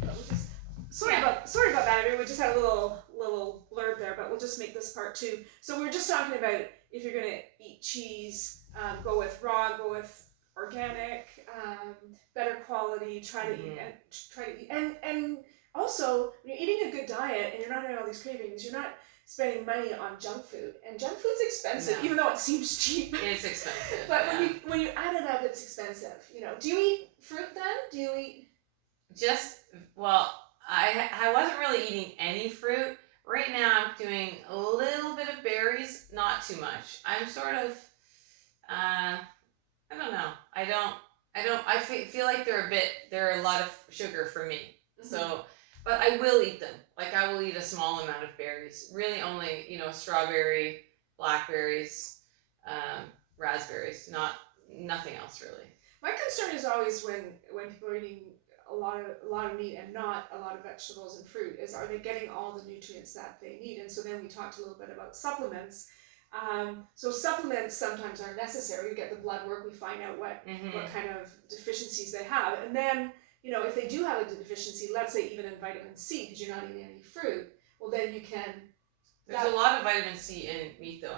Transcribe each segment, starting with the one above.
But we'll just, sorry about that. I mean, we just had a little blurb there, but we'll just make this part 2. So we were just talking about if you're going to eat cheese, go with raw, go with organic, better quality. Try to eat, and also when you're eating a good diet and you're not having all these cravings, you're not spending money on junk food, and junk food's expensive, even though it seems cheap. It's expensive. But when you add it up, it's expensive. Do you eat fruit then? Do you eat? I wasn't really eating any fruit. Right now I'm doing a little bit of berries, not too much. I'm sort of, I don't know. I feel like they're a lot of sugar for me. So, but I will eat them. Like I will eat a small amount of berries. Really only, strawberry, blackberries, raspberries, nothing else really. My concern is always when people are eating a lot of meat and not a lot of vegetables and fruit is, are they getting all the nutrients that they need? And so then we talked a little bit about supplements. So supplements sometimes are necessary. We get the blood work, we find out what kind of deficiencies they have, and then if they do have a deficiency, let's say even in vitamin C, because you're not eating any fruit, well then you can. There's a lot of vitamin C in meat though.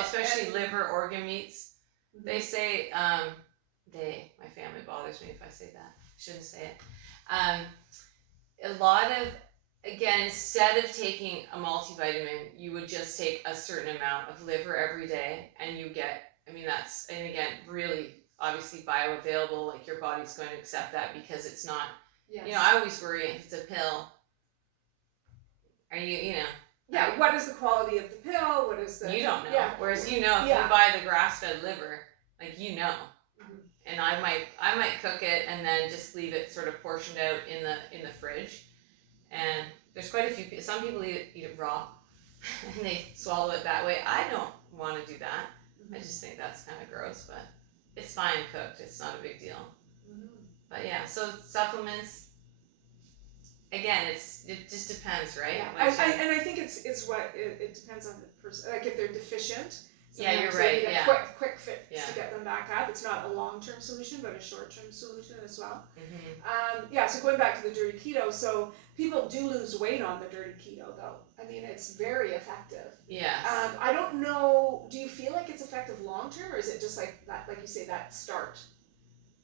Especially liver organ meats. They say my family bothers me if I say that. I shouldn't say it. A lot of, again, instead of taking a multivitamin, you would just take a certain amount of liver every day, and you get, that's, and again, really obviously bioavailable, like your body's going to accept that because it's not, I always worry if it's a pill. Are you. Yeah, what is the quality of the pill? What is the... You don't know. Yeah. Whereas if you buy the grass-fed liver, like and I might cook it and then just leave it sort of portioned out in the fridge. And there's quite a few people. Some people eat it raw, and they swallow it that way. I don't want to do that. I just think that's kind of gross, but it's fine cooked. It's not a big deal. But yeah, so supplements. Again, it just depends, right? Yeah. And I think it's what it depends on the person. Like if they're deficient. Yeah, you're right. Need a quick fix to get them back up. It's not a long-term solution, but a short-term solution as well. So going back to the dirty keto, so people do lose weight on the dirty keto, though. It's very effective. Yes. I don't know. Do you feel like it's effective long-term, or is it just like that? Like you say, that start.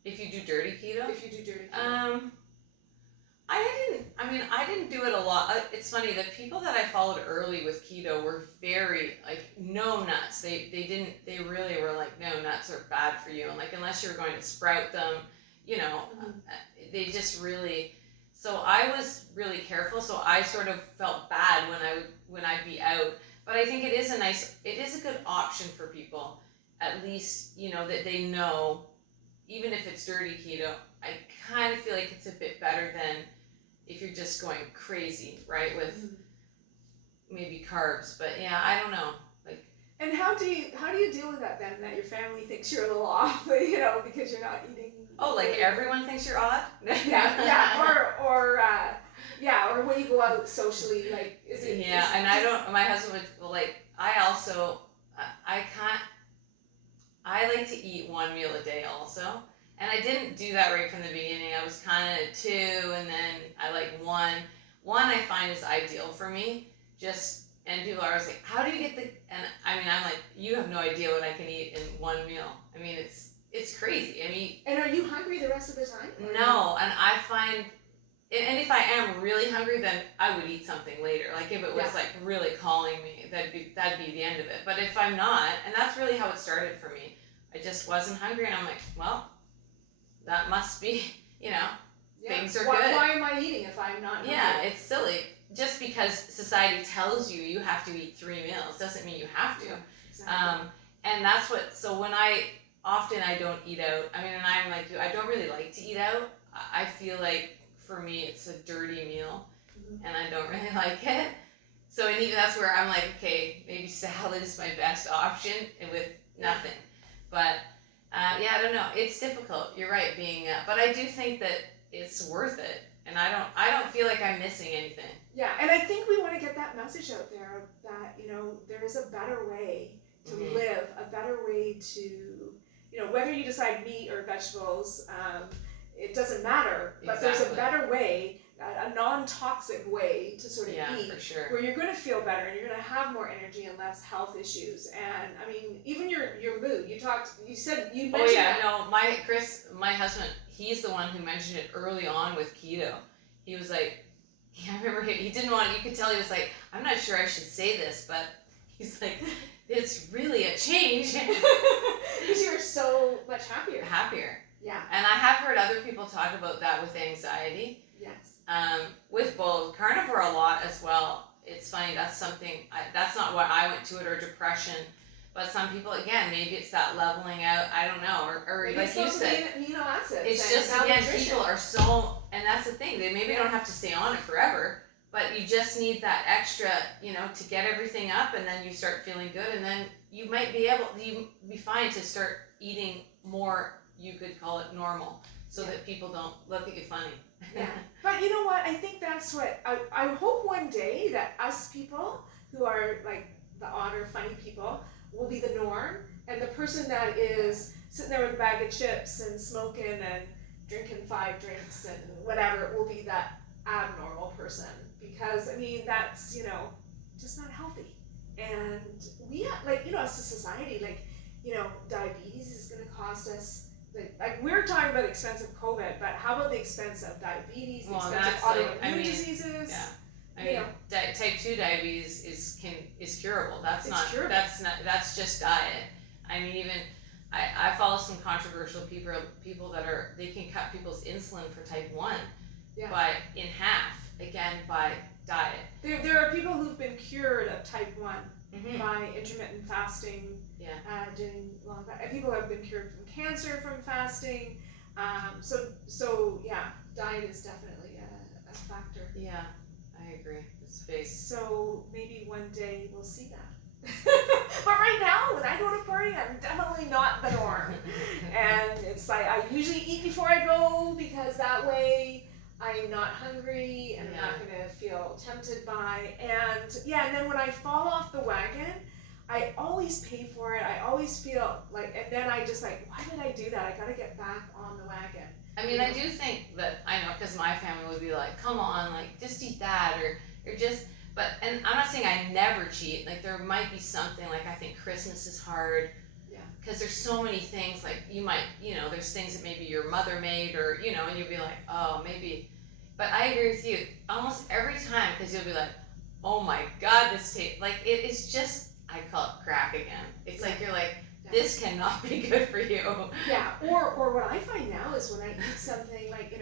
If you do dirty keto. If you do dirty keto. I didn't do it a lot. It's funny, the people that I followed early with keto were very, no nuts. They really were like, no, nuts are bad for you. And unless you're going to sprout them, they just really, so I was really careful. So I sort of felt bad when I'd be out. But I think it is a good option for people. At least, that they know, even if it's dirty keto, I kind of feel like it's a bit better than if you're just going crazy, right, with maybe carbs. But yeah, I don't know. And how do you deal with that then? That your family thinks you're a little off, because you're not eating. Oh, everyone thinks you're odd. Or when you go out socially, is it? Yeah, and I don't. My husband would I also I can't. I like to eat one meal a day also. And I didn't do that right from the beginning. I was kind of 2, and then I like 1. 1 I find is ideal for me. And people are always like, how do you get and I'm like, you have no idea what I can eat in 1 meal. It's crazy. And are you hungry the rest of the time? No, and I find, and if I am really hungry, then I would eat something later. If it was really calling me, that'd be the end of it. But if I'm not, and that's really how it started for me. I just wasn't hungry, and I'm like, well, that must be, things are good. Why am I eating if I'm not hungry? Yeah, it's silly. Just because society tells you have to eat 3 meals doesn't mean you have to. Yeah, exactly. And that's so when I don't eat out, and I'm like you, I don't really like to eat out. I feel like for me it's a dirty meal, and I don't really like it. So that's where I'm like, okay, maybe salad is my best option with nothing. But I don't know. It's difficult. You're right, but I do think that it's worth it, and I don't feel like I'm missing anything. Yeah, and I think we want to get that message out there that there is a better way to live, a better way to whether you decide meat or vegetables. it doesn't matter, but there's a Exactly. better way, a non-toxic way to sort of eat, for sure. where you're going to feel better and you're going to have more energy and less health issues. And I mean, even your mood. You mentioned. Oh yeah, no, my husband, he's the one who mentioned it early on with keto. He was like, I remember he didn't want. You could tell he was like, I'm not sure I should say this, but he's like, it's really a change. Because you were so much happier. Yeah. And I have heard other people talk about that with anxiety. Yes. With both carnivore a lot as well. It's funny. That's something. That's not why I went to it, or depression. But some people, again, maybe it's that leveling out. I don't know, or like you said, amino acids. It's just again, people are so, and that's the thing. They maybe don't have to stay on it forever, but you just need that extra, to get everything up, and then you start feeling good, and then you might be be fine to start eating more. You could call it normal, so that people don't look at you funny. Yeah, but you know what? I think that's what I hope one day, that us people who are like the odd or funny people will be the norm, and the person that is sitting there with a bag of chips and smoking and drinking 5 drinks and whatever will be that abnormal person, because I mean that's just not healthy. And we have, as a society, diabetes is going to cost us. Like we're talking about expensive COVID, but how about the expense of diabetes, the expense of autoimmune diseases? Yeah. I mean, type 2 diabetes is curable. That's that's just diet. I mean, even I follow some controversial people that they can cut people's insulin for type 1 by in half, again, by diet. There are people who've been cured of type 1 by intermittent fasting, doing long fast. People have been cured from cancer from fasting. So diet is definitely a factor. Yeah, I agree. It's big. So maybe one day we'll see that. But right now, when I go to a party, I'm definitely not the norm. And it's like I usually eat before I go, because that way I'm not hungry and I'm not going to feel tempted by. And then when I fall off the wagon, I always pay for it. I always feel like, and then I just like, why did I do that? I got to get back on the wagon. I mean, I do think that, I know, because my family would be like, come on, like, just eat that, or just, but, and I'm not saying I never cheat. Like, there might be something, like, I think Christmas is hard. Yeah. Because there's so many things, like, you might, there's things that maybe your mother made, or, and you'll be like, oh, maybe. But I agree with you almost every time, because you'll be like, oh my God, this tastes, like, it is just, I call it crack again. It's like, you're like, this cannot be good for you. Yeah, or what I find now is when I eat something like,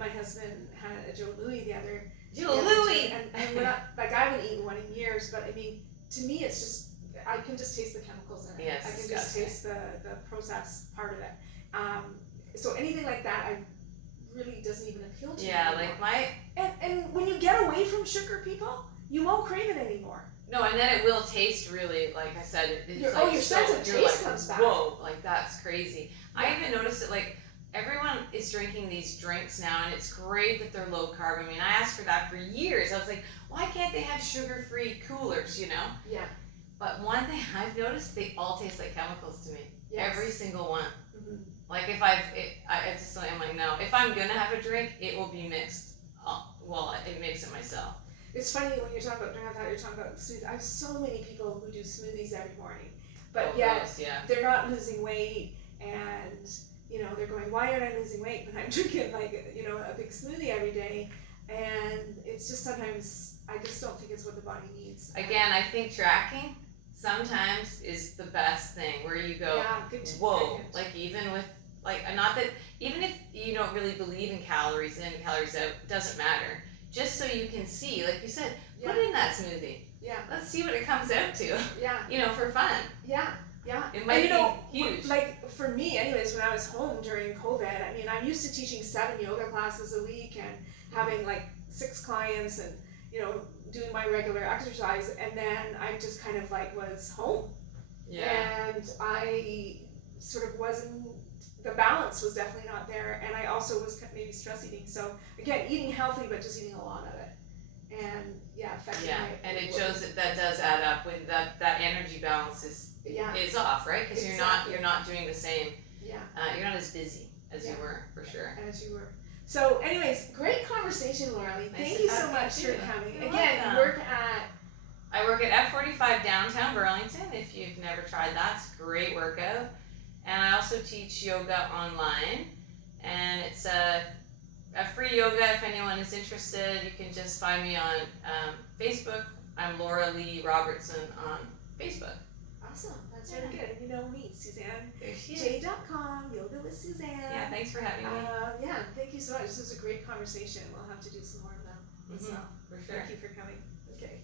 my husband had a Joe Louis the other day, and we're not, like, I haven't eaten one in years, but I mean, to me it's just, I can just taste the chemicals in it. Yes, I can just taste the processed part of it. So anything like that, I really doesn't even appeal to me anymore. And when you get away from sugar, people, you won't crave it anymore. No, and then it will taste really, like I said, it's your sense of taste comes back. Whoa, like that's crazy. Yeah. I even noticed that, like, everyone is drinking these drinks now, and it's great that they're low carb. I mean, I asked for that for years. I was like, why can't they have sugar-free coolers, Yeah. But one thing I've noticed, they all taste like chemicals to me. Yes. Every single one. Mm-hmm. Like, if I'm like, no, if I'm gonna have a drink, it will be mixed. It makes it myself. It's funny when you're talking about drinking that, you're talking about smoothies. I have so many people who do smoothies every morning, but they're not losing weight, and they're going, why aren't I losing weight when I'm drinking like a big smoothie every day? And it's just sometimes I just don't think it's what the body needs. Again, I think tracking sometimes is the best thing, where you go, whoa, like even with not that, even if you don't really believe in calories in, calories out, doesn't matter. Just so you can see, like you said, put in that smoothie. Yeah. Let's see what it comes out to. Yeah. For fun. Yeah. Yeah. It might be huge. Like for me, anyways, when I was home during COVID, I mean, I'm used to teaching 7 yoga classes a week and having like 6 clients and, doing my regular exercise. And then I just kind of like was home. Yeah. And I sort of wasn't, the balance was definitely not there, and I also was maybe stress eating. So again, eating healthy, but just eating a lot of it, and affecting my. And it shows that does add up when that energy balance is off, right? Because you're not doing the same. Yeah. You're not as busy. as you were, for sure. As you were. So, anyways, great conversation, Loralee. Thank you so much for coming. You're Again, welcome. you work at... I work at F45 downtown Burlington. If you've never tried that, it's a great workout. And I also teach yoga online. And it's a free yoga. If anyone is interested, you can just find me on Facebook. I'm Loralee Robertson on Facebook. Awesome. That's really good. And you know me, Susanne. There she is. J.com, Yoga with Susanne. Yeah, thanks for having me. Yeah, thank you so much. This was a great conversation. We'll have to do some more of them as well. For sure. Thank you for coming. Okay.